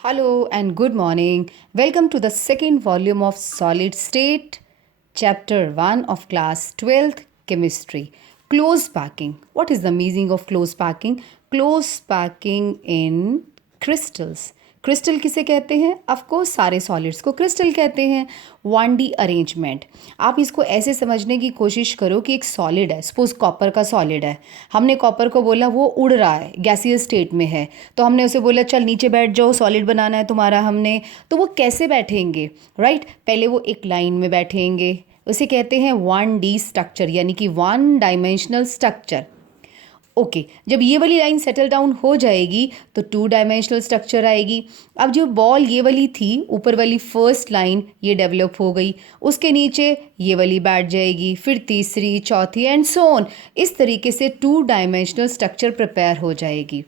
Hello and good morning. Welcome to the second volume of Solid State, Chapter 1 of Class 12th Chemistry. Close packing. What is the meaning of close packing? Close packing in crystals. Crystal किसे कहते हैं? Of course सारे solids को crystal कहते हैं. 1D arrangement. आप इसको ऐसे समझने की कोशिश करो कि एक सॉलिड है, सपोज कॉपर का सॉलिड है. हमने कॉपर को बोला वो उड़ रहा है, गैसियस स्टेट में है, तो हमने उसे बोला चल नीचे बैठ जाओ, सॉलिड बनाना है तुम्हारा हमने. तो वो कैसे बैठेंगे? राइट, पहले वो एक लाइन में बैठेंगे. उसे कहते हैं 1D स्ट्रक्चर, यानी कि 1 डायमेंशनल स्ट्रक्चर. ओके जब ये वाली लाइन सेटल डाउन हो जाएगी तो 2 डायमेंशनल स्ट्रक्चर आएगी. अब जो बॉल ये वाली थी, ऊपर वाली फर्स्ट लाइन ये डेवलप हो गई, उसके नीचे ये वाली बैठ जाएगी, फिर तीसरी, चौथी एंड सो ऑन. इस तरीके से 2 डायमेंशनल स्ट्रक्चर प्रिपेयर हो जाएगी.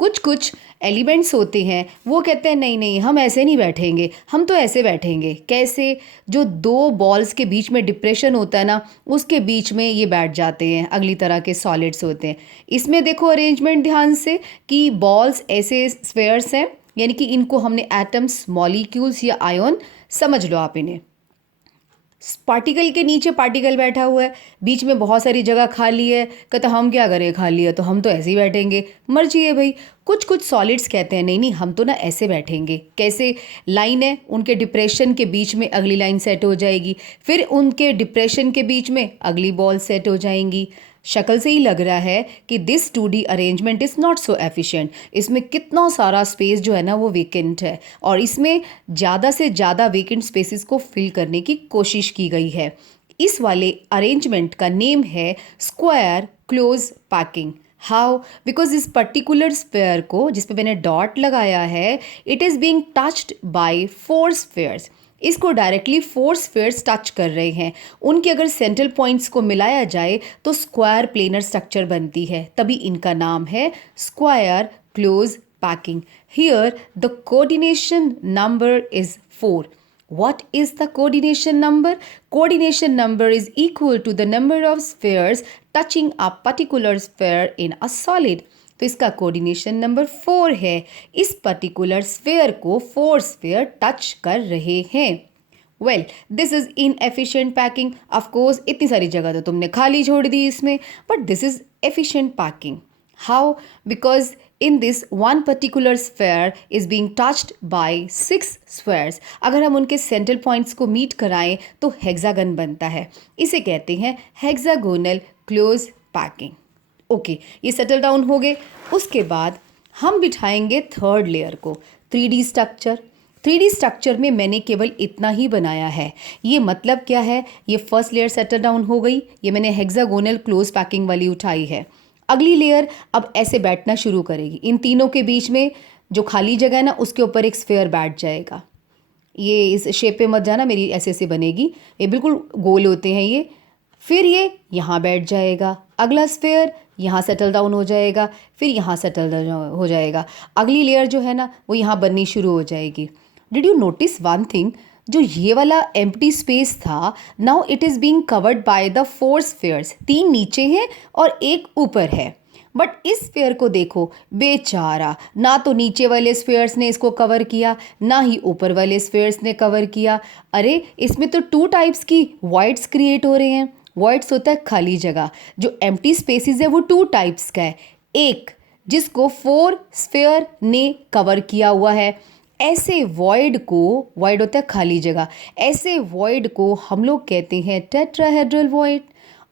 कुछ कुछ एलिमेंट्स होते हैं वो कहते हैं नहीं नहीं हम ऐसे नहीं बैठेंगे, हम तो ऐसे बैठेंगे. कैसे? जो दो बॉल्स के बीच में डिप्रेशन होता है ना, उसके बीच में ये बैठ जाते हैं. अगली तरह के सॉलिड्स होते हैं. इसमें देखो अरेंजमेंट ध्यान से कि बॉल्स ऐसे स्फेयर्स हैं, यानी कि इनको हमने एटम्स, मॉलिक्यूल्स या आयन समझ लो आप इन्हें. पार्टिकल के नीचे पार्टिकल बैठा हुआ है, बीच में बहुत सारी जगह खाली है. कहता हम क्या करें, खाली है तो हम तो ऐसे ही बैठेंगे, मर्जी है भाई. कुछ कुछ सॉलिड्स कहते हैं नहीं नहीं हम तो ना ऐसे बैठेंगे. कैसे? लाइन है, उनके डिप्रेशन के बीच में अगली लाइन सेट हो जाएगी, फिर उनके डिप्रेशन के बीच में अगली बॉल सेट हो जाएंगी. शक्ल से ही लग रहा है कि this 2D arrangement is not so efficient. इसमें कितना सारा स्पेस जो है ना वो वेकेंट है, और इसमें ज़्यादा से ज़्यादा वेकेंट स्पेसेस को फिल करने की कोशिश की गई है. इस वाले अरेंजमेंट का नेम है square close packing. How? Because इस पर्टिकुलर स्फेयर को जिस पे मैंने डॉट लगाया है, it is being touched bye 4 spheres. इसको डायरेक्टली 4 स्फेयर्स टच कर रहे हैं. उनके अगर सेंट्रल पॉइंट्स को मिलाया जाए तो स्क्वायर प्लेनर स्ट्रक्चर बनती है, तभी इनका नाम है square close packing. Here the coordination number is 4. What is the coordination number? Coordination number is equal to the number of spheres touching a particular sphere in a solid. तो इसका coordination number 4 है. इस particular sphere को 4 sphere touch कर रहे हैं. Well this is inefficient packing. Of course इतनी सारी जगह तो तुमने खाली छोड़ दी इसमें, but this is efficient packing. How? Because in this one particular sphere is being touched by 6 spheres. अगर हम उनके सेंट्रल पॉइंट्स को मीट कराएं तो हेक्सागन बनता है. इसे कहते हैं हेक्सागोनल क्लोज पैकिंग. ओके ये सेटल डाउन हो गए. उसके बाद हम बिठाएंगे थर्ड लेयर को, 3D स्ट्रक्चर. 3D स्ट्रक्चर में मैंने केवल इतना ही बनाया है. ये मतलब क्या है? ये फर्स्ट लेयर सेटल डाउन हो गई, ये मैंने हेक्सागोनल क्लोज पैकिंग वाली उठाई है. अगली लेयर अब ऐसे बैठना शुरू करेगी. इन तीनों के बीच में जो खाली जगह है ना, उसके ऊपर एक स्फेयर बैठ जाएगा. ये इस शेप पे मत जाना, मेरी ऐसे ऐसे बनेगी, ये बिल्कुल गोल होते हैं ये. फिर ये यहाँ बैठ जाएगा, अगला स्फेयर यहाँ सेटल डाउन हो जाएगा, फिर यहाँ सेटल डाउन हो जाएगा. अगली लेयर जो है ना वो यहाँ बननी शुरू हो जाएगी. Did you notice one thing? जो ये वाला एम्प्टी स्पेस था, now it is being covered by the 4 spheres. 3 नीचे हैं और एक ऊपर है. बट इस स्फेयर को देखो, बेचारा, ना तो नीचे वाले स्फेयर्स ने इसको कवर किया, ना ही ऊपर वाले स्फेयर्स ने कवर किया. अरे इसमें तो 2 टाइप्स की वॉइड्स क्रिएट हो रहे हैं. वॉइड्स होता है खाली जगह. जो एम्प्टी स्पेसिस है वो 2 टाइप्स का है. एक जिसको 4 स्फेयर ने कवर किया हुआ है. ऐसे वॉइड को, वॉइड होता है खाली जगह, ऐसे वॉइड को हम लोग कहते हैं टेट्राहेड्रल वॉइड.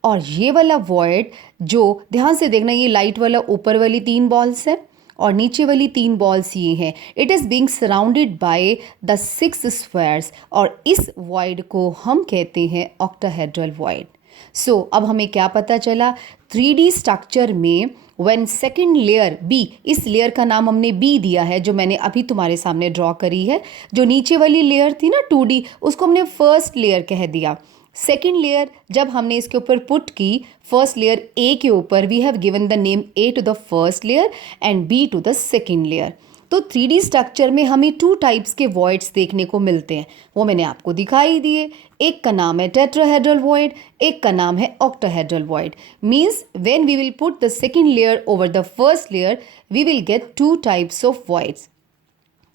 और ये वाला वॉइड जो, ध्यान से देखना, ये लाइट वाला ऊपर वाली 3 बॉल्स है और नीचे वाली 3 बॉल्स ये हैं. It is being surrounded by the 6 squares, और इस वॉइड को हम कहते हैं ऑक्टाहेड्रल वॉइड. सो अब हमें क्या पता चला? 3D स्ट्रक्चर में व्हेन सेकेंड लेयर बी, इस लेयर का नाम हमने बी दिया है जो मैंने अभी तुम्हारे सामने ड्रॉ करी है. जो नीचे वाली लेयर थी ना 2D, उसको हमने फर्स्ट लेयर कह दिया. सेकेंड लेयर जब हमने इसके ऊपर पुट की, फर्स्ट लेयर ए के ऊपर, we have given the name A to the first layer and B to the second layer. तो 3D स्ट्रक्चर में हमें 2 टाइप्स के वॉइड्स देखने को मिलते हैं, वो मैंने आपको दिखाई दिए. एक का नाम है टेट्राहेड्रल वॉइड, एक का नाम है octahedral void. Means when we will put the second layer over the first layer, we will get 2 types of voids.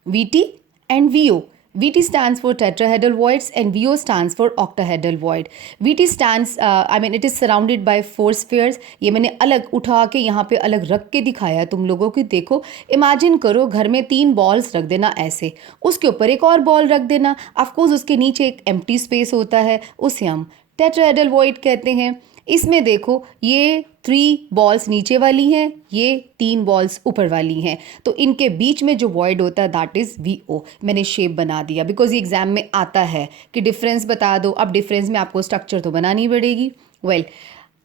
VT and VO. VT stands for tetrahedral voids and VO stands for octahedral void. VT stands, it is surrounded by 4 spheres. ये मैंने अलग उठा के यहाँ पे अलग रख के दिखाया तुम लोगों को. देखो, इमेजिन करो घर में 3 बॉल्स रख देना ऐसे, उसके ऊपर एक और बॉल रख देना. ऑफकोर्स उसके नीचे एक एम्प्टी स्पेस होता है, उसे हम टेट्राहेड्रल वॉइड कहते हैं. इसमें देखो ये 3 बॉल्स नीचे वाली हैं, ये 3 बॉल्स ऊपर वाली हैं, तो इनके बीच में जो वॉइड होता है दैट इज़ VO. मैंने शेप बना दिया बिकॉज ये एग्जाम में आता है कि डिफरेंस बता दो. अब डिफरेंस में आपको स्ट्रक्चर तो बनानी पड़ेगी.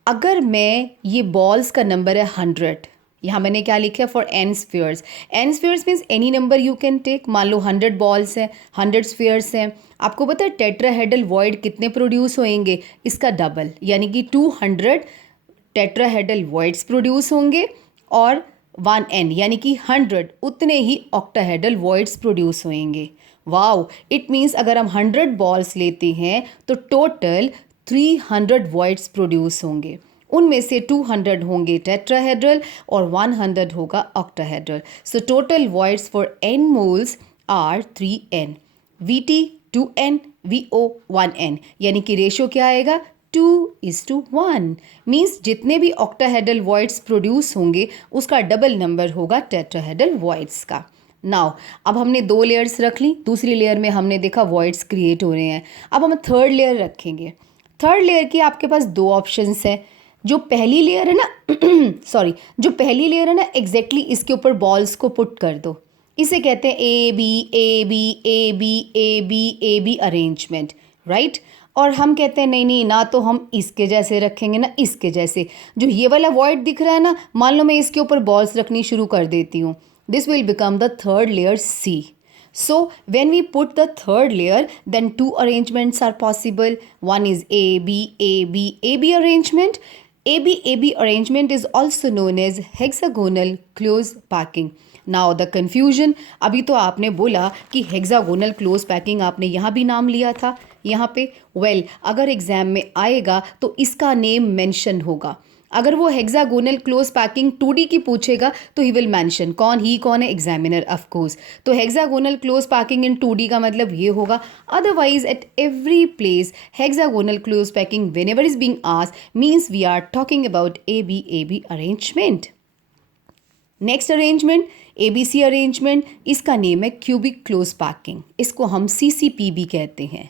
अगर मैं ये बॉल्स का नंबर है 100, यहाँ मैंने क्या लिखा है for n spheres. n spheres means any number you can take. मान लो 100 बॉल्स हैं, 100 स्फीयर्स हैं. आपको पता है टेट्राहेड्रल वॉइड कितने प्रोड्यूस होंगे? इसका डबल, यानी कि 200 टेट्राहेड्रल वॉइड्स प्रोड्यूस होंगे और 1n यानी कि 100 उतने ही ऑक्टाहेड्रल वॉइड्स प्रोड्यूस होंगे. वाओ, इट मीन्स अगर हम 100 बॉल्स लेते हैं तो टोटल 300 वॉइड्स प्रोड्यूस होंगे. उनमें से 200 होंगे टेट्राहेड्रल और 100 होगा octahedral. So total voids for n moles are 3n. VT 2n, VO 1n, यानी कि रेशो क्या आएगा? 2:1. मीन्स जितने भी ऑक्टाहेड्रल वॉइड्स प्रोड्यूस होंगे उसका डबल नंबर होगा टेट्राहेड्रल वॉइड्स का. नाउ अब हमने 2 लेयर्स रख ली. दूसरी लेयर में हमने देखा वॉइड्स क्रिएट हो रहे हैं. अब हम थर्ड लेयर रखेंगे. थर्ड लेयर की आपके पास 2 ऑप्शंस हैं. जो पहली लेयर है ना जो पहली लेयर है ना, एग्जैक्टली इसके ऊपर बॉल्स को पुट कर दो. इसे कहते हैं AB अरेंजमेंट, राइट. और हम कहते हैं नहीं, ना तो हम इसके जैसे रखेंगे ना इसके जैसे. जो ये वाला वॉइड दिख रहा है ना, मान लो मैं इसके ऊपर बॉल्स रखनी शुरू कर देती हूँ. This will become the third layer C. So when we put the third layer, then 2 arrangements are possible. One is AB arrangement. AB arrangement is also known as hexagonal close packing. Now the confusion, अभी तो आपने बोला कि hexagonal close packing आपने यहाँ भी नाम लिया था यहाँ पे. अगर एग्जाम में आएगा तो इसका नेम मेंशन होगा. अगर वो हेक्सागोनल क्लोज पैकिंग 2D की पूछेगा तो ही विल मेंशन. कौन है? Examiner, of course. तो hexagonal close packing in 2D का मतलब ये होगा. Otherwise at every place hexagonal close packing whenever is being asked means we are talking about AB arrangement. Next arrangement ABC arrangement. इसका name है cubic close packing. इसको हम CCP भी कहते हैं.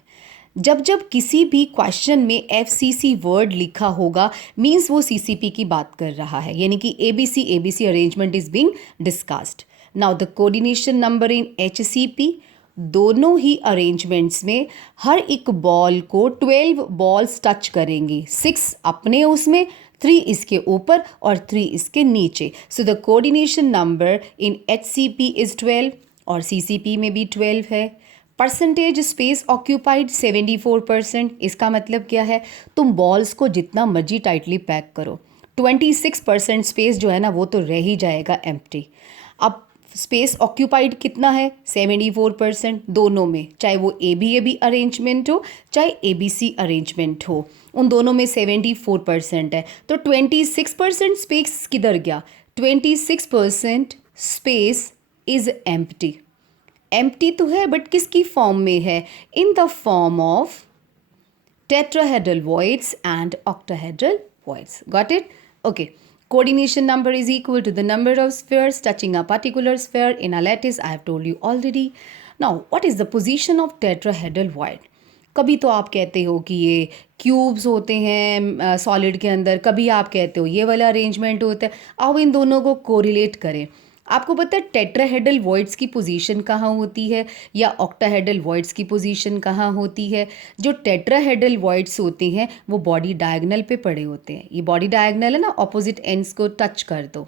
जब किसी भी क्वेश्चन में FCC वर्ड लिखा होगा मीन्स वो CCP की बात कर रहा है, यानी कि ABC arrangement is being discussed. Now the coordination number in HCP. दोनों ही अरेंजमेंट्स में हर एक बॉल को 12 बॉल्स टच करेंगी. 6 अपने उसमें, 3 इसके ऊपर और 3 इसके नीचे. So the coordination number in HCP is 12 और CCP में भी 12 है. Percentage space occupied 74%. इसका मतलब क्या है? तुम बॉल्स को जितना मर्जी टाइटली पैक करो, 26% स्पेस जो है ना वो तो रह ही जाएगा एम्प्टी. अब स्पेस ऑक्यूपाइड कितना है? 74% दोनों में, चाहे वो AB अरेंजमेंट हो चाहे ABC अरेंजमेंट हो, उन दोनों में 74% है. तो 26% स्पेस किधर गया? 26% स्पेस इज एम्प्टी. एम्प्टी तो है बट किसकी फॉर्म में है? इन the form of tetrahedral voids and octahedral voids. Got it? Okay. Coordination number is equal to the number of spheres touching a particular sphere in a lattice. I have told you already. Now, what is the position of tetrahedral void? कभी तो आप कहते हो कि ये cubes होते हैं solid के अंदर, कभी आप कहते हो ये वाला अरेंजमेंट होता है. अब इन दोनों को कोरिलेट करें. आपको पता है टेट्राहेड्रल वॉइड्स की पोजीशन कहाँ होती है या ऑक्टाहेड्रल वॉइड्स की पोजीशन कहाँ होती है? जो टेट्राहेड्रल वॉइड्स होते हैं वो बॉडी डायगोनल पे पड़े होते हैं. ये बॉडी डायगोनल है ना, ऑपोजिट एंड्स को टच कर दो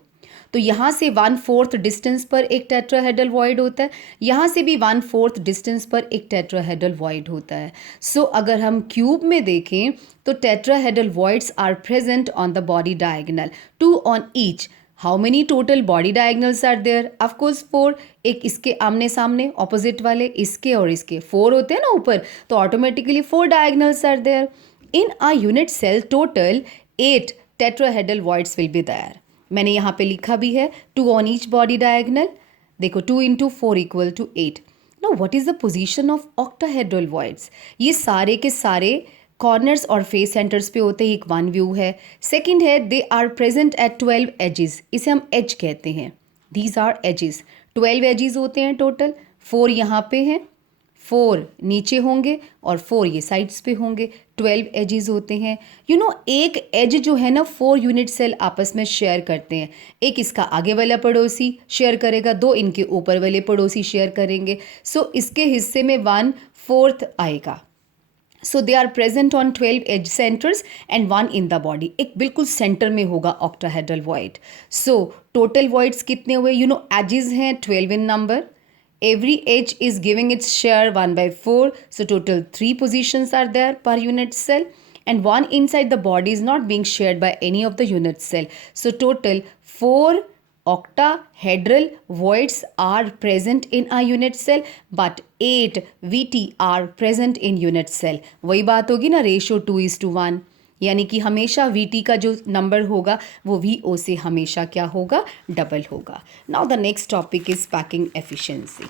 तो यहाँ से 1/4 डिस्टेंस पर एक टेट्राहेड्रल वॉइड होता है, यहाँ से भी 1/4 डिस्टेंस पर एक टेट्राहेड्रल वॉइड होता है. सो अगर हम क्यूब में देखें तो tetrahedral voids are present on the body diagonal, 2 on each. How many total body diagonals are there? Of course 4. एक इसके आमने सामने ऑपोजिट वाले, इसके और इसके 4 होते हैं ना ऊपर, तो automatically 4 diagonals are there. In a unit cell total 8 tetrahedral voids will be there. मैंने यहाँ पे लिखा भी है 2 ऑन ईच बॉडी डायगनल. देखो 2 into 4 equal to 8. Now what is the position of octahedral voids? ये सारे के सारे कॉर्नर्स और फेस सेंटर्स पे होते हैं. एक वन व्यू है. सेकंड है they are present at 12 edges. इसे हम एज कहते हैं. These are edges. 12 एजेस होते हैं टोटल. 4 यहाँ पे हैं, 4 नीचे होंगे और 4 ये साइड्स पे होंगे. 12 एजेस होते हैं. एक एज जो है ना 4 यूनिट सेल आपस में शेयर करते हैं. एक इसका आगे वाला पड़ोसी शेयर करेगा, 2 इनके ऊपर वाले पड़ोसी शेयर करेंगे. सो इसके हिस्से में 1/4 आएगा. So they are present on 12 edge centres and 1 in the body. एक बिल्कुल सेंटर में होगा octahedral void. So total voids कितने हुए? एजेस हैं 12 in number. Every edge is giving its share 1/4. So total 3 positions are there per unit cell, and 1 inside the body is not being shared by any of the unit cell. So total 4 octahedral voids are present in a unit cell, but 8 VT are present in unit cell. वही बात होगी ना, ratio 2:1. यानी कि हमेशा VT का जो number होगा वो VO से हमेशा क्या होगा? डबल होगा. Now the next topic is packing efficiency.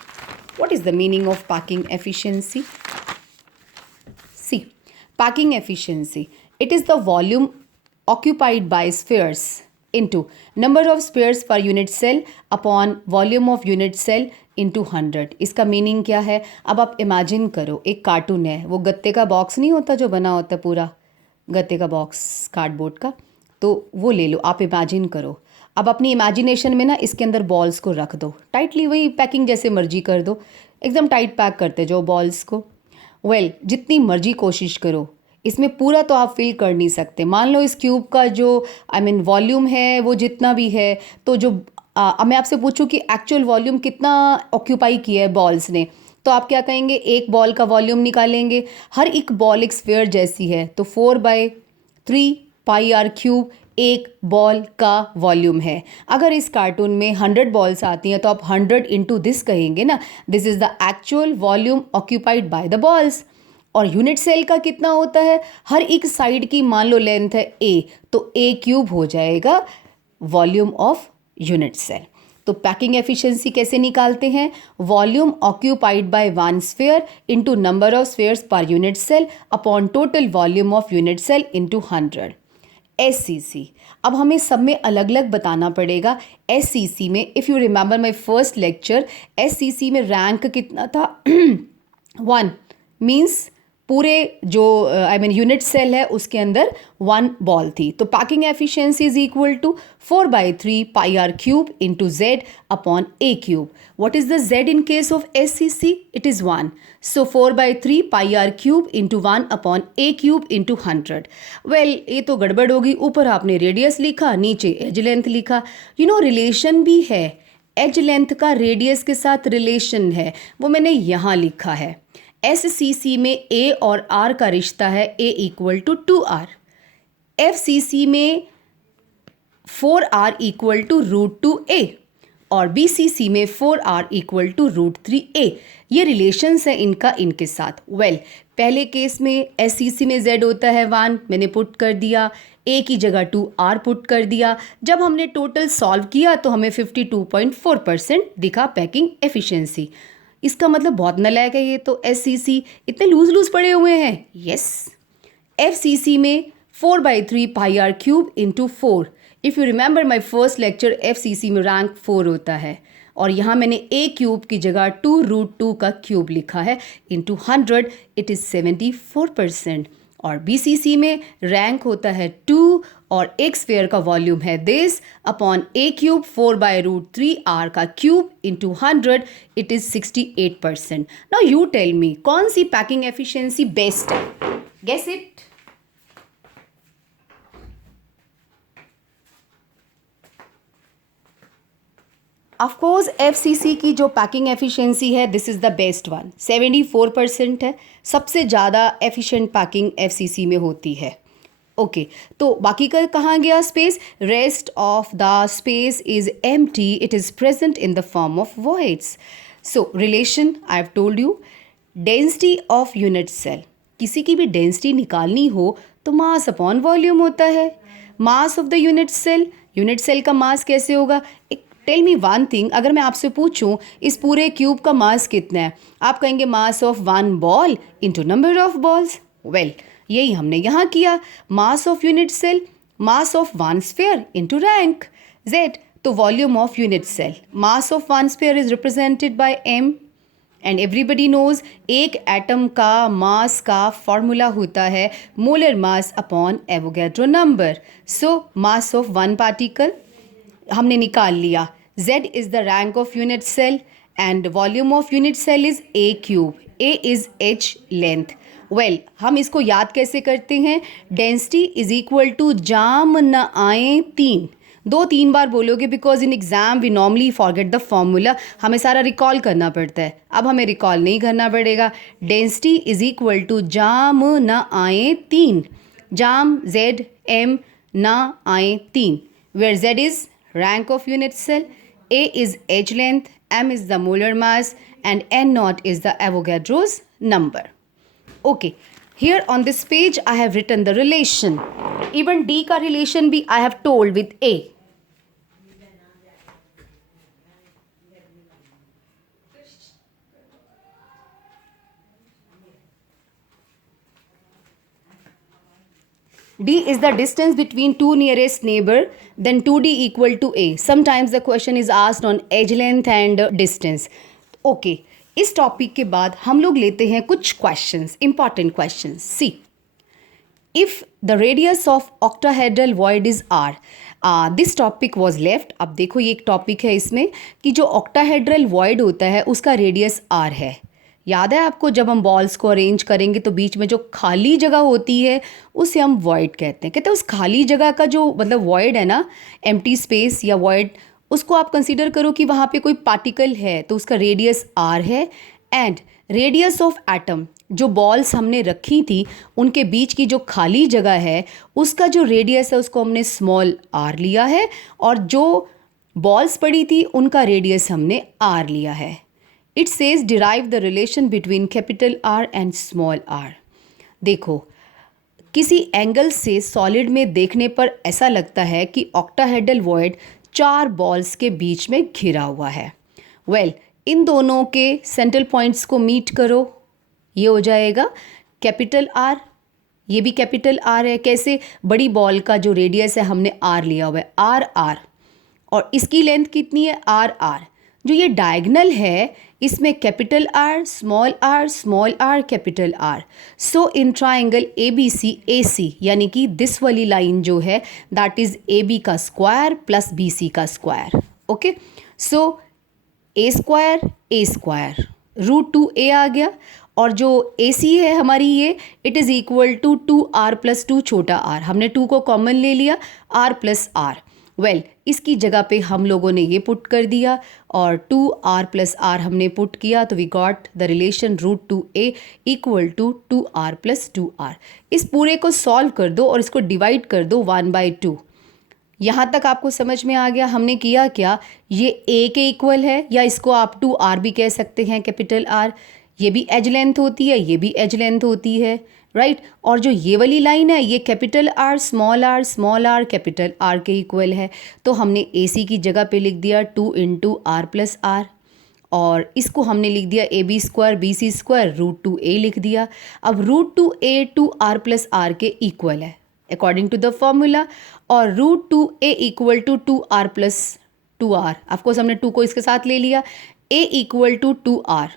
What is the meaning of packing efficiency? See, packing efficiency, it is the volume occupied by spheres into number of spheres per unit cell upon volume of unit cell into 100. इसका meaning क्या है? अब आप imagine करो, एक cartoon है, वो गत्ते का बॉक्स नहीं होता जो बना होता है पूरा, गत्ते का बॉक्स कार्डबोर्ड का, तो वो ले लो. आप इमेजिन करो. अब अपनी इमेजिनेशन में ना इसके अंदर बॉल्स को रख दो टाइटली. वही पैकिंग जैसे मर्जी कर दो, एकदम टाइट पैक करते जाओ बॉल्स को. जितनी मर्जी कोशिश करो, इसमें पूरा तो आप फिल कर नहीं सकते. मान लो इस क्यूब का जो वॉल्यूम है वो जितना भी है, तो जो मैं आपसे पूछूं कि एक्चुअल वॉल्यूम कितना ऑक्यूपाई किया है बॉल्स ने, तो आप क्या कहेंगे? एक बॉल का वॉल्यूम निकालेंगे. हर एक बॉल एक स्फीयर जैसी है, तो 4/3 पाई आर क्यूब एक बॉल का वॉल्यूम है. अगर इस कार्टून में 100 बॉल्स आती हैं तो आप 100 इंटू दिस कहेंगे ना. This is the actual volume occupied by the balls. और यूनिट सेल का कितना होता है? हर एक साइड की मान लो लेंथ है A, तो A क्यूब हो जाएगा वॉल्यूम ऑफ यूनिट सेल. तो पैकिंग एफिशिएंसी कैसे निकालते हैं? Volume occupied by one sphere into number of spheres per unit cell upon total volume of unit cell into 100. SCC, अब हमें सब में अलग अलग बताना पड़ेगा. SCC में if you remember my first lecture, SCC में रैंक कितना था? 1 मीन्स पूरे जो यूनिट सेल है उसके अंदर 1 बॉल थी. तो packing efficiency is equal to 4/3 pi are cube into Z upon A cube. What is the Z in case of SCC? It is 1. So 4/3 pi are cube into 1 upon A cube into 100. ये तो गड़बड़ होगी. ऊपर आपने radius लिखा, नीचे as length लिखा. Relation भी है, एज लेंथ का रेडियस के साथ रिलेशन है, वो मैंने यहाँ लिखा है. SCC में A और R का रिश्ता है A equal to 2R. FCC में 4R इक्वल टू √2A और BCC में 4R इक्वल टू √3A. ये रिलेशंस है इनका इनके साथ. पहले केस में SCC में Z होता है 1, मैंने पुट कर दिया. A की जगह 2R पुट कर दिया. जब हमने टोटल सॉल्व किया तो हमें 52.4% दिखा पैकिंग एफिशिएंसी. इसका मतलब बहुत नालायक है ये तो. SCC इतने लूज पड़े हुए हैं. यस. FCC में 4/3 pi are cube into 4. If you remember my first lecture, FCC में रैंक 4 होता है और यहाँ मैंने A क्यूब की जगह 2√2 का क्यूब लिखा है इंटू 100. It is 74%. और BCC में रैंक होता है 2 और एक स्फीयर का वॉल्यूम है this upon A cube 4/√3R का cube into 100. It is 68%. Now you tell me, कौन सी पैकिंग एफिशिएंसी बेस्ट है? Guess it. ऑफकोर्स FCC की जो पैकिंग एफिशिएंसी है this is the best one. 74% है. सबसे ज़्यादा एफिशिएंट पैकिंग FCC में होती है. ओके, तो बाकी का कहाँ गया space? Rest of the space is empty. It is present in the form of voids. So relation I have told you. Density of unit cell, किसी की भी डेंसिटी निकालनी हो तो मास अपॉन वॉल्यूम होता है. Mass of the unit cell का mass कैसे होगा? एक टेल मी वन थिंग, अगर मैं आपसे पूछूं इस पूरे क्यूब का मास कितना है, आप कहेंगे mass of one ball into number of balls. Well, यही हमने यहाँ किया. Mass of unit cell, mass of one sphere into rank Z. तो volume of unit cell, mass of one sphere is represented by M. And everybody knows एक atom का mass का formula होता है molar mass upon Avogadro number. So mass of one particle हमने निकाल लिया. Z is the rank of unit cell and volume of unit cell is A cube. A is H length. Well, हम इसको याद कैसे करते हैं? डेंसिटी इज इक्वल टू जाम न आए 3. 2-3 बार बोलोगे because in exam we normally forget the formula. हमें सारा रिकॉल करना पड़ता है, अब हमें रिकॉल नहीं करना पड़ेगा. डेंसिटी इज इक्वल टू जाम न आए 3. जाम Z M न आए 3, where Z is rank of unit cell, A is H length, M is the molar mass and N naught is the Avogadro's number. Okay, here on this page I have written the relation. Even D का relation भी I have told with A. D is the distance between two nearest neighbor, then 2D equal to A. Sometimes the question is asked on edge length and distance. Okay, इस topic के बाद हम लोग लेते हैं कुछ questions, important questions. See, if the radius of octahedral void is R, this topic was left. अब देखो ये एक टॉपिक है इसमें कि जो ऑक्टाहेड्रल वॉइड होता है उसका रेडियस R है. याद है आपको, जब हम बॉल्स को अरेंज करेंगे तो बीच में जो खाली जगह होती है उसे हम वॉइड कहते हैं. कहते हैं उस खाली जगह का जो मतलब वॉइड है ना, एम्प्टी स्पेस या वॉइड, उसको आप कंसीडर करो कि वहाँ पे कोई पार्टिकल है तो उसका रेडियस R है. एंड रेडियस ऑफ एटम, जो बॉल्स हमने रखी थी उनके बीच की जो खाली जगह है उसका जो रेडियस है उसको हमने स्मॉल r लिया है, और जो बॉल्स पड़ी थी उनका रेडियस हमने r लिया है. It says derive the relation between capital R and small r. देखो, किसी एंगल से सॉलिड में देखने पर ऐसा लगता है कि ऑक्टाहेड्रल वॉइड 4 बॉल्स के बीच में घिरा हुआ है. वेल, इन दोनों के सेंट्रल पॉइंट्स को मीट करो, ये हो जाएगा कैपिटल R. ये भी कैपिटल R है. कैसे? बड़ी बॉल का जो रेडियस है हमने R लिया हुआ है, R, और इसकी लेंथ कितनी है? R. जो ये डायगनल है इसमें capital R, small r, capital R. So in triangle ABC यानी कि दिस वाली लाइन जो है दैट इज AB का स्क्वायर प्लस BC का square. Okay, so A root 2A आ गया, और जो AC है हमारी ये it is equal to 2R plus 2 छोटा r. हमने 2 को कॉमन ले लिया, R प्लस R. वेल, इसकी जगह पे हम लोगों ने ये पुट कर दिया और 2R प्लस R हमने पुट किया, तो we got the relation root 2A equal to 2R plus 2R. इस पूरे को सॉल्व कर दो और इसको डिवाइड कर दो 1/2. यहाँ तक आपको समझ में आ गया हमने किया क्या? ये A के इक्वल है, या इसको आप 2R भी कह सकते हैं, कैपिटल R. ये भी एज लेंथ होती है, ये भी एज लेंथ होती है, राइट. और जो ये वाली लाइन है ये capital R, small r, capital R के इक्वल है. तो हमने AC की जगह पे लिख दिया 2 इंटू R प्लस R, और इसको हमने लिख दिया AB square BC square root 2A लिख दिया. अब root 2A 2R plus R के इक्वल है अकॉर्डिंग टू द फॉर्मूला, और root 2A equal to 2R plus 2R. Of course हमने 2 को इसके साथ ले लिया. A इक्वल टू 2R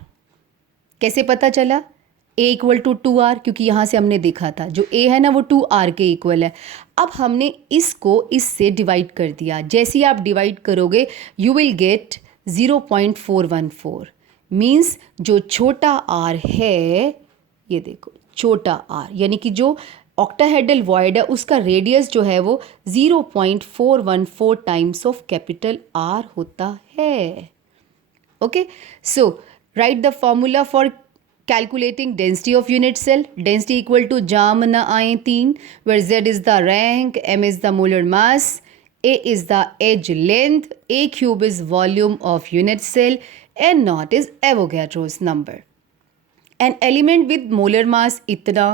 कैसे पता चला? A इक्वल टू 2R, क्योंकि यहाँ से हमने देखा था जो A है ना वो 2R के इक्वल है. अब हमने इसको इससे डिवाइड कर दिया. जैसे ही आप डिवाइड करोगे यू विल गेट 0.414. मीन्स जो छोटा r है, ये देखो छोटा r, यानी कि जो ऑक्टाहेड्रल वॉइड है उसका रेडियस जो है वो 0.414 टाइम्स ऑफ कैपिटल R होता है. Okay, so right the formula for calculating density of unit cell. Density equal to jam na आए 3, where Z is the rank, M is the molar mass, A is the edge length, A cube is volume of unit cell, N naught is Avogadro's number. An element with molar mass इतना,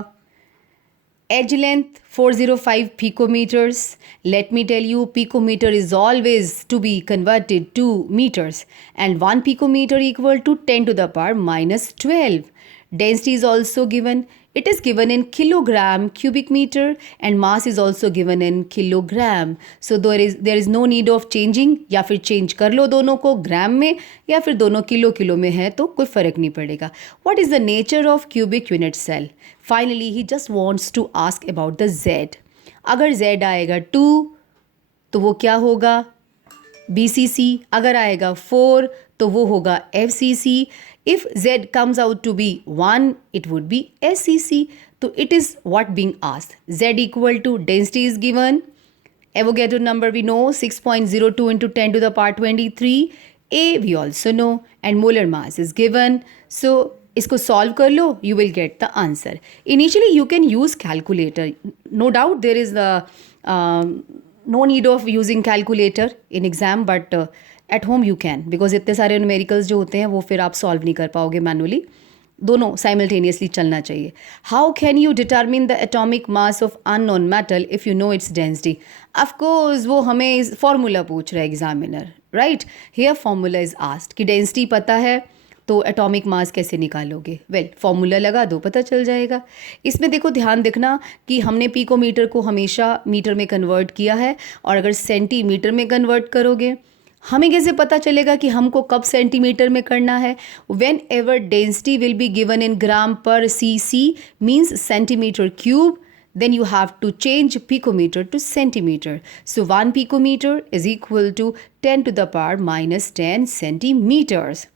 Edge length 405 picometers. Let me tell you, picometer is always to be converted to meters, and 1 picometer equal to 10 to the power minus 12. Density is also given. It is given in kilogram cubic meter, and mass is also given in kilogram. So there is no need of changing. या फिर change कर लो दोनों को ग्राम में, या फिर दोनों kilo kilo में है तो कोई फ़र्क नहीं पड़ेगा. What is the nature of cubic unit cell? Finally he just wants to ask about the Z. अगर Z आएगा 2 तो वो क्या होगा? BCC. अगर आएगा 4 तो वो होगा FCC. If Z comes out to be 1, it would be SCC. So it is what being asked. Z equal to density is given. Avogadro number we know 6.02 into 10 to the power 23. A we also know, and molar mass is given. So इसको solve कर लो, you will get the answer. Initially you can use calculator. No doubt there is no need of using calculator in exam, but at home you can, because इतने सारे numericals जो होते हैं वो फिर आप सॉल्व नहीं कर पाओगे मैनुअली. दोनों साइमल्टेनियसली चलना चाहिए. How can you determine the atomic mass of unknown metal if you know its density? Of course वो हमें फॉर्मूला पूछ रहा है examiner, right. Here formula is asked कि डेंसिटी पता है तो एटॉमिक मास कैसे निकालोगे? वेल फॉर्मूला लगा दो, पता चल जाएगा. इसमें देखो ध्यान देखना कि हमने पिकोमीटर को हमेशा मीटर में कन्वर्ट किया है, और अगर सेंटीमीटर में कन्वर्ट करोगे हमें कैसे पता चलेगा कि हमको कब सेंटीमीटर में करना है? Whenever density will be given in gram per cc means centimetre cube, then you have to change picometer to centimeter. So 1 picometer is equal to 10 to the power minus 10 centimeters.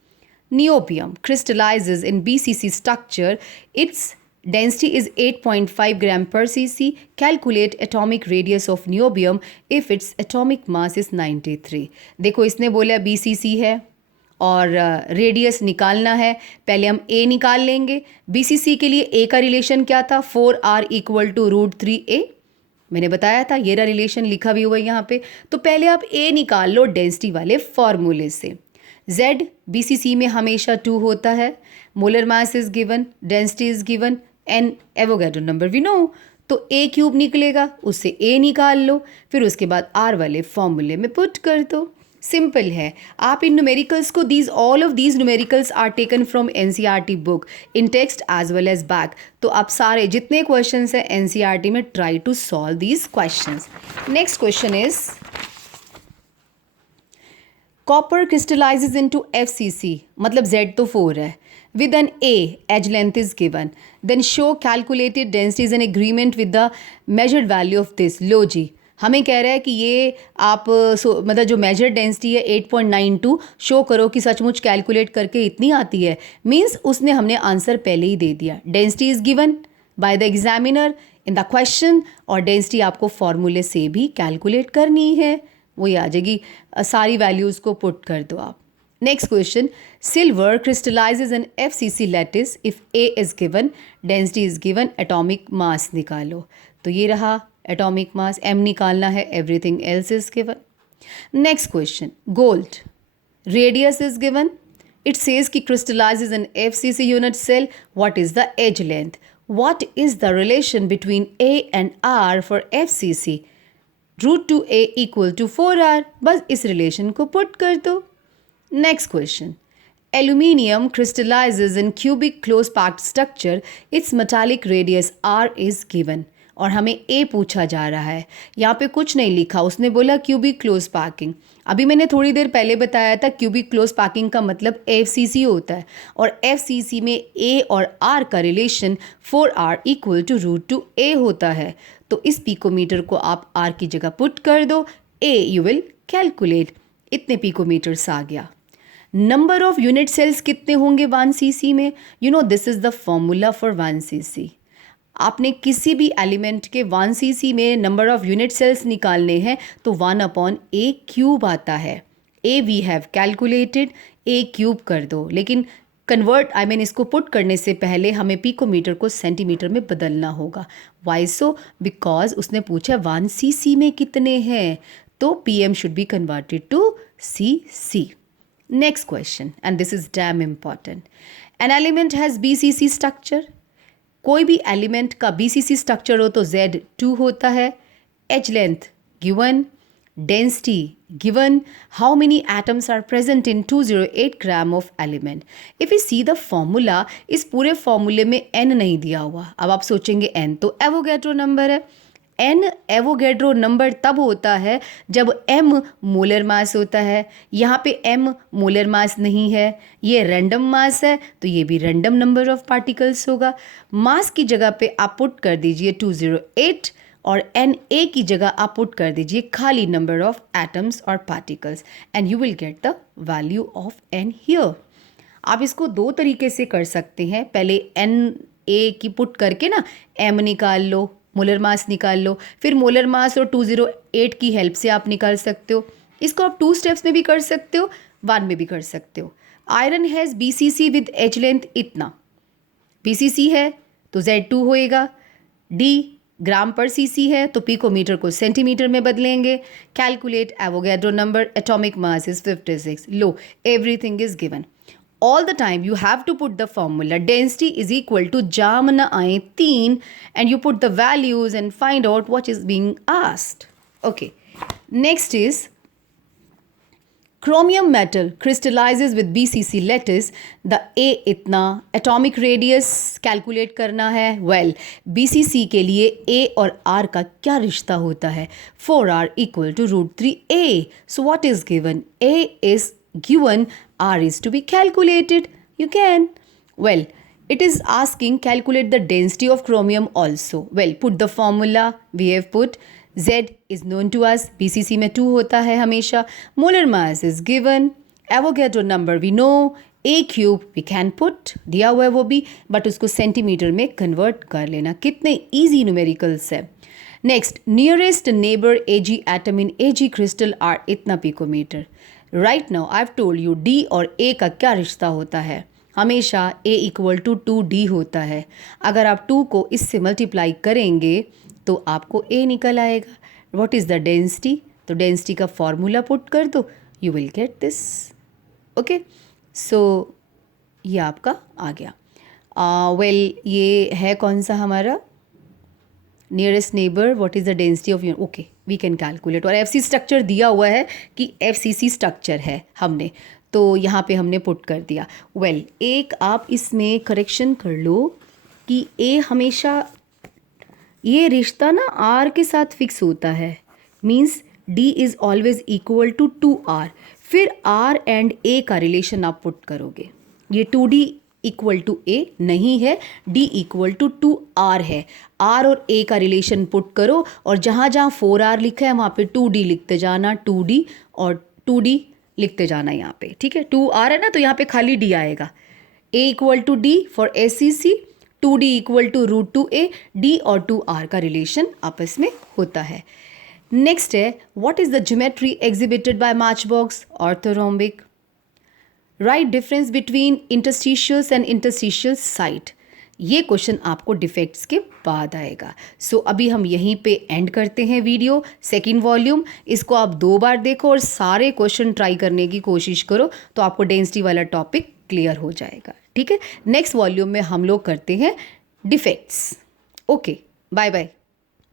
Niobium crystallizes in BCC structure. Its density is 8.5 gram per cc. Calculate atomic radius of niobium if its atomic mass is 93. देखो इसने बोला BCC है और radius निकालना है. पहले हम A निकाल लेंगे. BCC के लिए A का रिलेशन क्या था? 4R equal to √3A. मैंने बताया था, ये रहा रिलेशन लिखा भी हुआ है यहाँ पे. तो पहले आप A निकाल लो डेंसिटी वाले फॉर्मूले से. Z BCC में हमेशा 2 होता है. Molar mass is given, density is given, and Avogadro number we know. तो A क्यूब निकलेगा, उससे A निकाल लो, फिर उसके बाद R वाले फॉर्मूले में पुट कर दो. सिंपल है. आप इन न्यूमेरिकल्स को all of these numericals are taken from NCERT book in text as well as back. तो आप सारे जितने क्वेश्चंस हैं NCERT में try to solve these questions. Next question is copper crystallizes into FCC, मतलब Z तो 4 है. With an A, edge length is given. Then show calculated density is an agreement with the measured value of this. लो जी, हमें कह रहा है कि ये आप मतलब जो मेजर्ड डेंसिटी है 8.92 शो करो कि सचमुच कैलकुलेट करके इतनी आती है. मीन्स उसने हमने आंसर पहले ही दे दिया. Density is given by the examiner in the question, और डेंसिटी आपको फॉर्मूले से भी कैलकुलेट करनी है. वही आ जाएगी, सारी वैल्यूज़ को पुट कर दो आप. Next question, silver crystallizes in FCC lattice if A is given, density is given, atomic mass निकालो. तो ये रहा atomic mass, M निकालना है, everything else is given. Next question, gold, radius is given. It says कि crystallizes in FCC unit cell. What is the edge length? What is the relation between A and R for FCC? √2A equal to 4R. बस इस relation को put कर दो. Next question. Aluminium crystallizes in cubic close packed structure. Its metallic radius R is given. और हमें A पूछा जा रहा है. यहाँ पे कुछ नहीं लिखा, उसने बोला क्यूबिक क्लोज पैकिंग. अभी मैंने थोड़ी देर पहले बताया था क्यूबिक क्लोज पैकिंग का मतलब FCC होता है, और FCC में A और R का relation 4R equal to √2A होता है. तो इस पिकोमीटर को आप R की जगह पुट कर दो. A you will calculate. इतने पिकोमीटर्स आ गया. नंबर ऑफ यूनिट सेल्स कितने होंगे 1 cc में? You know this is the formula for 1 cc. आपने किसी भी एलिमेंट के 1 cc में नंबर ऑफ यूनिट सेल्स निकालने हैं तो 1/A क्यूब आता है. A we have calculated, A cube कर दो. लेकिन कन्वर्ट इसको पुट करने से पहले हमें पिकोमीटर को सेंटीमीटर में बदलना होगा. Y so? बिकॉज उसने पूछा 1 cc में कितने हैं, तो PM should be converted to cc. Next question, and this is damn important. An element has BCC structure. कोई भी एलिमेंट का BCC स्ट्रक्चर हो तो Z2 होता है, H length given, density given, how many atoms are present in 208 gram of element. If we see the formula, इस पूरे फॉर्मूले में n नहीं दिया हुआ. अब आप सोचेंगे n तो एवोगैड्रो नंबर है. n एवोगैड्रो नंबर तब होता है जब m मोलर मास होता है. यहाँ पे m मोलर मास नहीं है, ये रैंडम मास है, तो ये भी रैंडम नंबर ऑफ पार्टिकल्स होगा. मास की जगह पे आप पुट कर दीजिए 208 और Na की जगह आप पुट कर दीजिए खाली नंबर ऑफ एटम्स और particles and you will get the value of n here. आप इसको दो तरीके से कर सकते हैं. पहले Na की पुट करके ना m निकाल लो, मोलर मास निकाल लो, फिर मोलर मास और 208 की हेल्प से आप निकाल सकते हो. इसको आप 2 स्टेप्स में भी कर सकते हो, 1 में भी कर सकते हो. Iron has BCC with H length इतना, BCC है तो Z2 होएगा. D ग्राम पर सीसी है तो पिकोमीटर को सेंटीमीटर में बदलेंगे. Calculate Avogadro number, atomic mass is 56. Low, everything is given. All the time you have to put the formula density is equal to जामना आए 3 and you put the values and find out what is being asked. Okay, next is chromium metal crystallizes with BCC lattice. The A इतना, atomic radius calculate करना है. Well, BCC के लिए A और R का क्या रिश्ता होता है? 4R equal to √3A. So what is given? A is given, R is to be calculated. You can. Well, it is asking calculate the density of chromium also. Well, put the formula. We have put Z is known to us. BCC में 2 होता है हमेशा. Molar mass is given. Avogadro number we know. A cube we can put. दिया हुआ है वो भी, but उसको सेंटीमीटर में कन्वर्ट कर लेना. कितने easy numericals है. Next, nearest neighbor Ag atom in Ag crystal are इतना picometer. Right now I have told you D और A का क्या रिश्ता होता है. हमेशा A इक्वल टू 2D होता है. अगर आप 2 को इससे मल्टीप्लाई करेंगे तो आपको A निकल आएगा. What is the density? तो डेंसिटी का फॉर्मूला पुट कर दो, you will get this. Okay, so ये आपका आ गया. वेल, ये है कौन सा हमारा nearest neighbour, what is the density of unit. Okay, we can calculate. और FC स्ट्रक्चर दिया हुआ है कि FCC स्ट्रक्चर है हमने, तो यहाँ पे हमने पुट कर दिया. वेल, एक आप इसमें करेक्शन कर लो कि A हमेशा ये रिश्ता ना R के साथ फिक्स होता है. Means D is always equal to 2R. फिर R एंड A का रिलेशन आप पुट करोगे. ये 2D इक्वल टू A नहीं है, D इक्वल टू 2R है. R और A का रिलेशन पुट करो और जहाँ जहाँ 4R लिखा है वहाँ पे 2D लिखते जाना. 2D और 2D लिखते जाना यहाँ पे. ठीक है, 2R है ना तो यहाँ पे खाली D आएगा. A equal to D for SCC, 2D equal to √2A. D और 2R का रिलेशन आपस में होता है. नेक्स्ट है, what is the geometry exhibited by matchbox? Orthorhombic. Right difference between interstitials and interstitial site. ये क्वेश्चन आपको डिफेक्ट्स के बाद आएगा. सो अभी हम यहीं पे एंड करते हैं वीडियो. सेकेंड वॉल्यूम, इसको आप 2 बार देखो और सारे क्वेश्चन ट्राई करने की कोशिश करो तो आपको डेंसिटी वाला टॉपिक क्लियर हो जाएगा. ठीक है, नेक्स्ट वॉल्यूम में हम लोग करते हैं डिफेक्ट्स. Okay, bye bye.